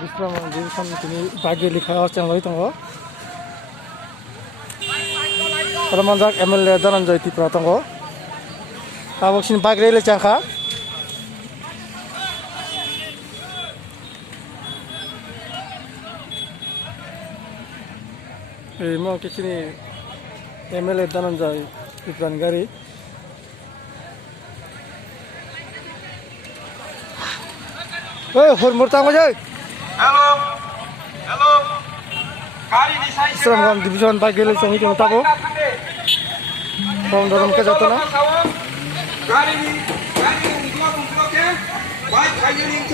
विश्राम डिभिजन तिनी बाइक रेली खालामबाय दङ रमजाक एमएलए धनन्जय त्रिपुरा दङ गावसिनि bike Reli जाखा mo kichini MLA Dhananjay Tripuran gari hormurtang majai hello gari ni sai Islamgam division bike gele songi jong tabo dalam ke jatona gari unglo ke bike khaye ning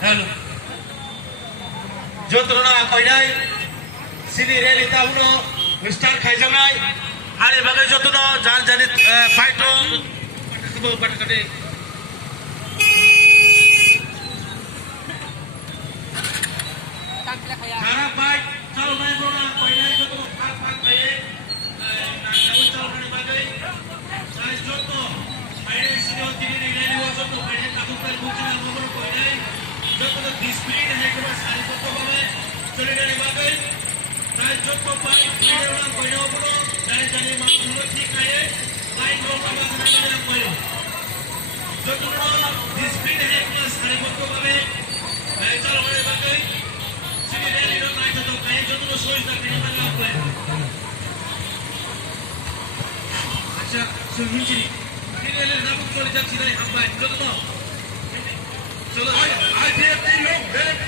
Hello. Jotrona koidai sini rally tahuno Mr. Khaijangai hari bagai jotono jan janit fight to batkade Kara fight chal mai rona koidai jotono fight kaye nawi chal mani bagai sai joto aire sini tini rally wa joto kaye kaku kai bukina mogono koidai jotono discipline hai kuma sari joto bagai chole rally bagai sai joto pai kaye orang koidai bono sai jani ma mulo thik kaye line ro bagai sana koidai jotono discipline hai kuma sari joto bagai sai chal mani bagai sini rally ro nai joto kaye jotono sois da tini bagai koidai acha sunjini rally namu chole jachi nai hambai jotono चलो आज ये तीन लोग बैठ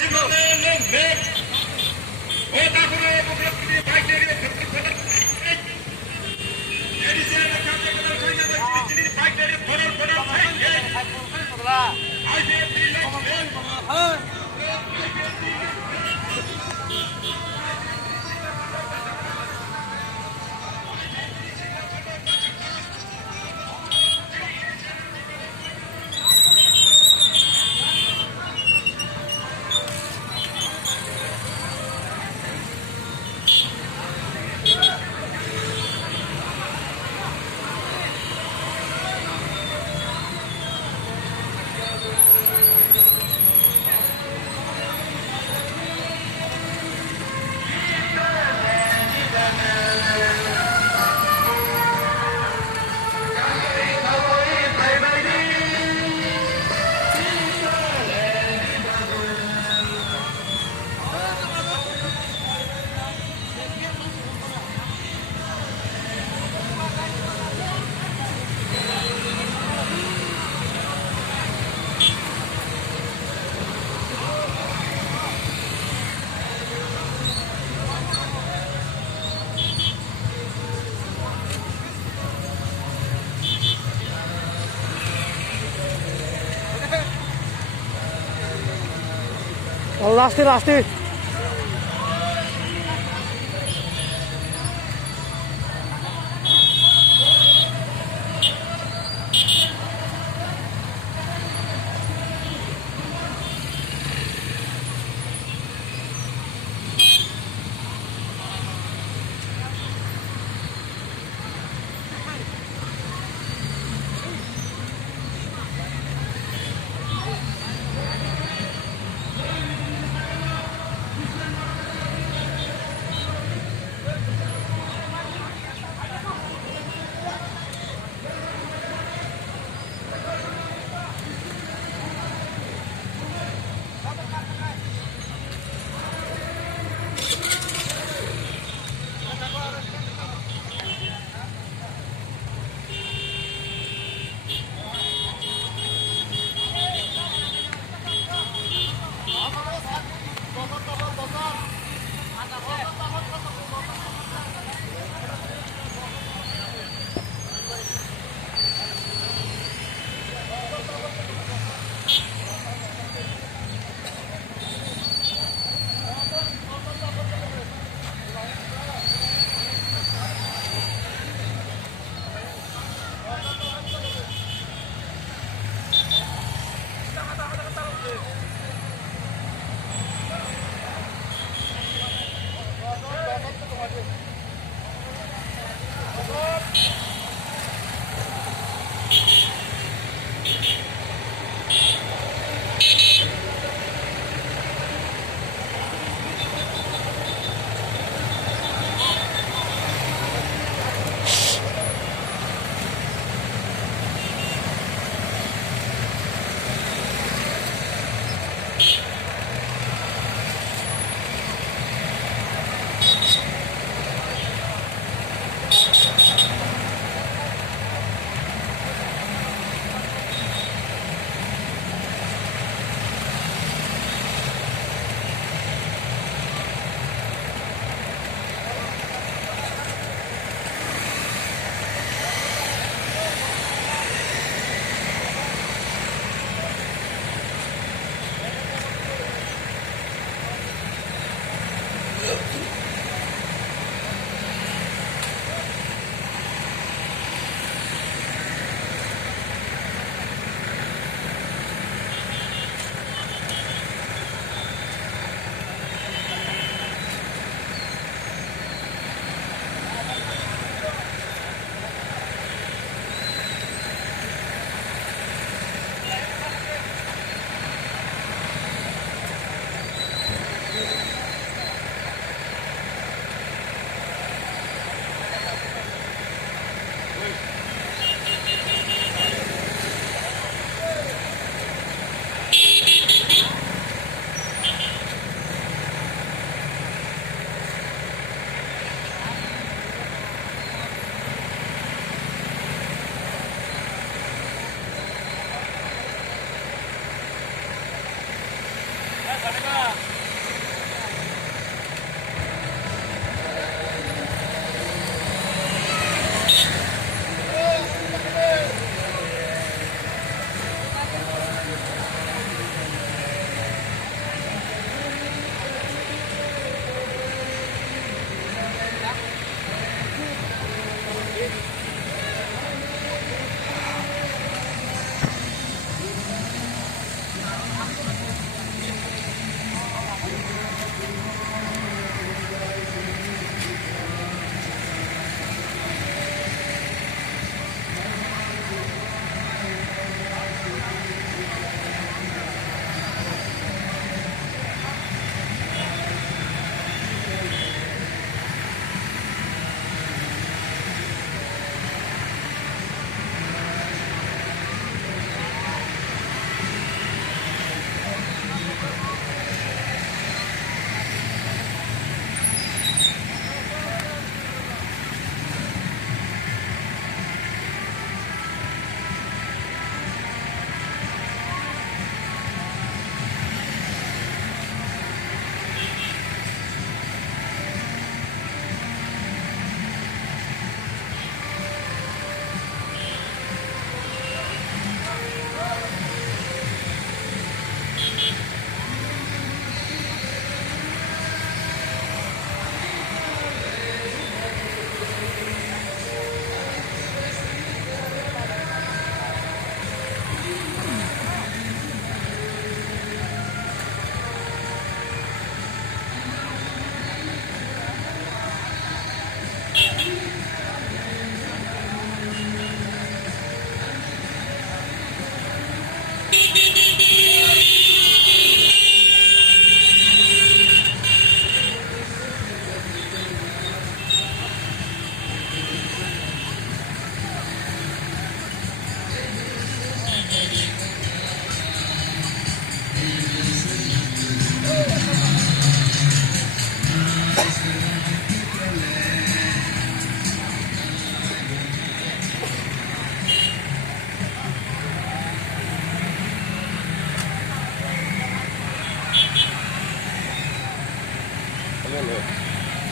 जिम्मे लोग बैठ ओ ताकुरे बुकले की bike ले रहे फटफट एडी से ना काम के कदर खाने के चिड़ी बाइक ले रहे फटफट आज ये तीन लोग बैठ हां Last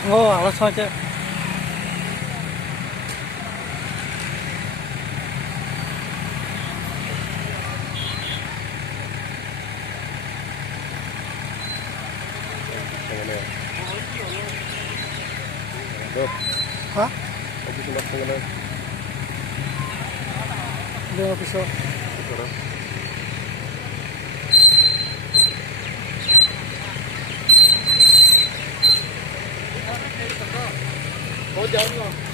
Oh, alas saja. Hah? Dia nggak bisa. Oh, jauh.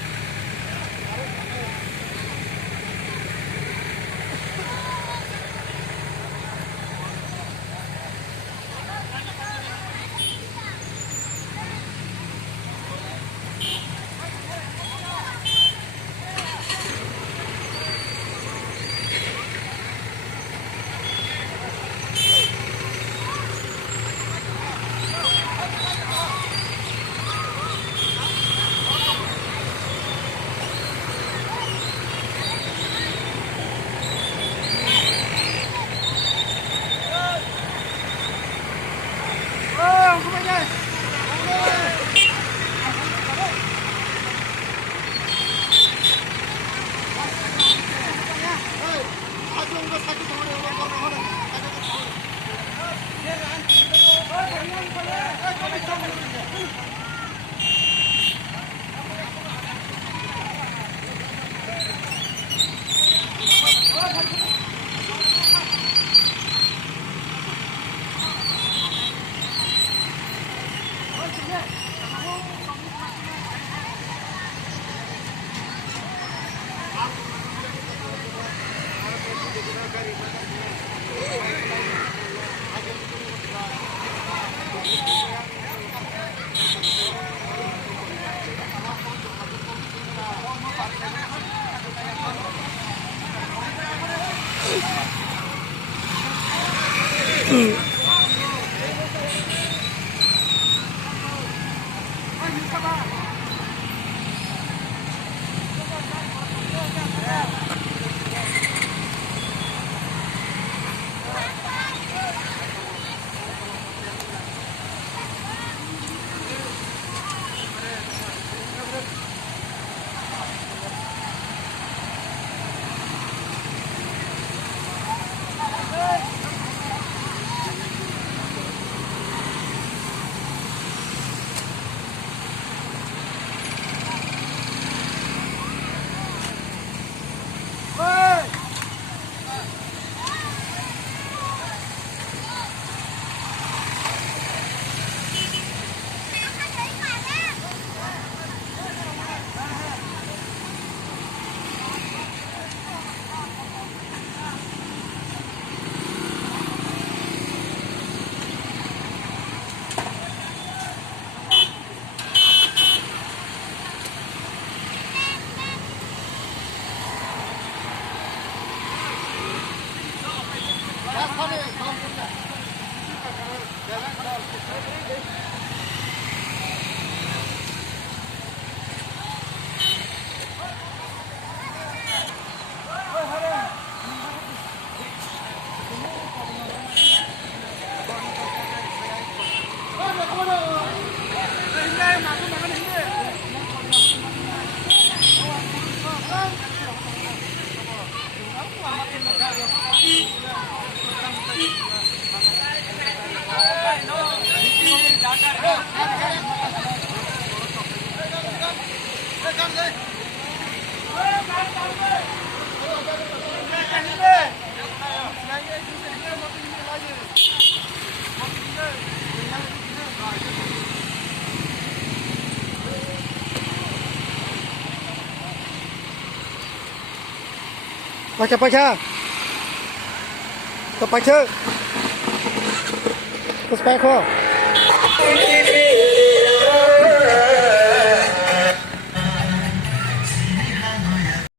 Pacha, Pacha. Ke Pacha. Ke Speko.